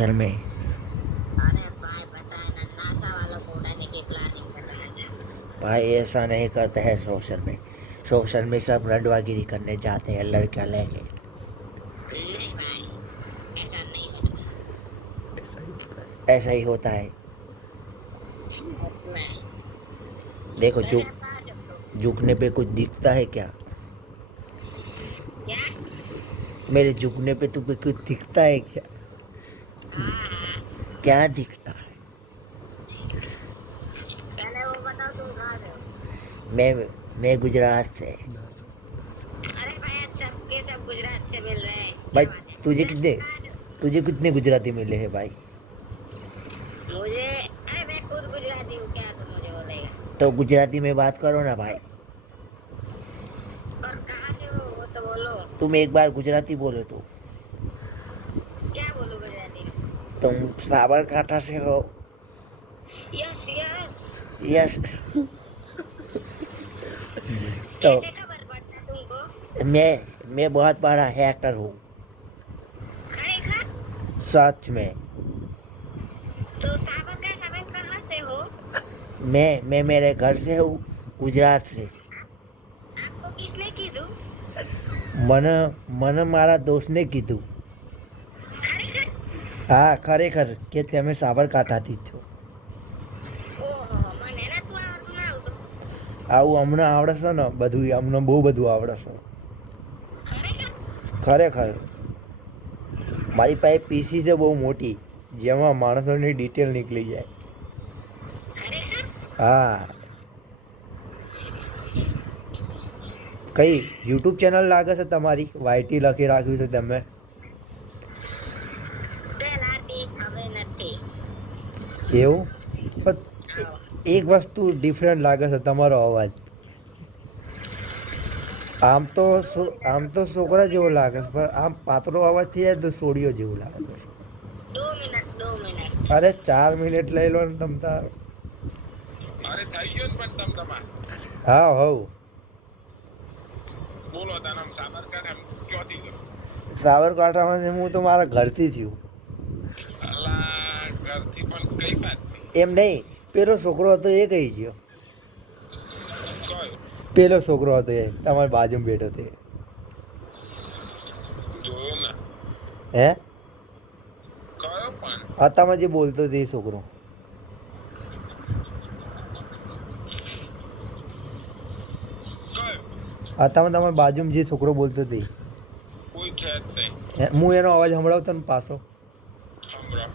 Social में। अरे भाई पता है ना, नासा वालों को उड़ाने की प्लानिंग कर रहा था। भाई ऐसा नहीं करते हैं सोशल में। सोशल में सब रंडवागिरी करने जाते हैं लड़का लेके। नहीं भाई, ऐसा नहीं होता। ऐसा ही होता है। मैं देखो पहले झुक आप कहाँ जब लोग झुकने पे कुछ दिखता है क्या? क्या? मेरे झुकने पे तुम्हें कुछ दिखता है क्या? हाँ हाँ, क्या दिखता है? पहले वो बताओ तुम कहाँ से हो? मैं गुजरात से। अरे भाई आज सबके सब गुजरात से मिल रहे हैं, भाई क्या बात है, तुझे गुजरात कितने में कहाँ से हो? तुझे कितने गुजराती मिले हैं भाई? मुझे, अरे मैं खुद गुजराती हूँ, क्या तुम मुझे बोलेगा? तो गुजराती में बात करो ना भाई। और कहाँ से हो वो तो बोलो। तुम एक बार गुजराती बोलो तो। क्या बोलूँ गुजराती में? तुम साबरकांठा से हो? Yes yes. यस। तो कैसे खबर पड़ता तुमको? मैं बहुत बड़ा हैकर हूँ। खरेखर? सच में। तो साबरकांठा में कहाँ से हो? मैं मेरे घर से हूँ, गुजरात से। आपको किसने की दूँ? મને મને મારા દોસ્તને કીધું। खरेखर? હા ખરેખર કે તમે સાબરકાંઠાથી જ છો। ઓહો, મને નતું આવડતું ના આવતું. આવું અમને આવડે છે ને બધું, અમને બહુ બધું આવડે છે। ખરેખર? ખરેખર મારી પાસે પીસી છે બહુ મોટી, જેમાં માણસોની ડિટેલ નીકળી જાય। ખરેખર? હા। કઈ યુટ્યુબ ચેનલ લાગે છે તમારી? વાયટી લખી રાખ્યું છે તમે। પહેલા હતી, હવે નથી. એવું? પણ આવો. એક વસ્તુ ડિફરન્ટ લાગે છે તમારો અવાજ। આમ તો છોકરા જેવો લાગે છે, પણ આમ પાતળો અવાજ થઈ જાય તો છોડીઓ જેવું લાગે છે। 2 મિનિટ 2 મિનિટ. અરે 4 મિનિટ લઈ લો ને તમ તાર। અરે થઈ ગયો ને પણ તમાર હા હવ બોલો તારા સાબરકાંઠા ક્યાંથી ગયો? સાબરકાંઠામાં હું તો મારા ઘરથી થયું। અલા ઘરથી પણ કઈ બાજથી? એમ નહીં, પેલો છોકરો હતો એ કઈ ગયો? કયો? પેલો છોકરો હતો એ તમારી બાજુમાં બેઠો હતો એ। જોયો ને? હે? કયો પણ? આતામાં જે બોલતો હતો એ છોકરો। કયો? આતામાં તમારી બાજુમાં જે છોકરો બોલતો હતો એ। કોઈ છે જ નહીં. હું એનો અવાજ સંભળાવતો ને પાછો। સંભળાવ.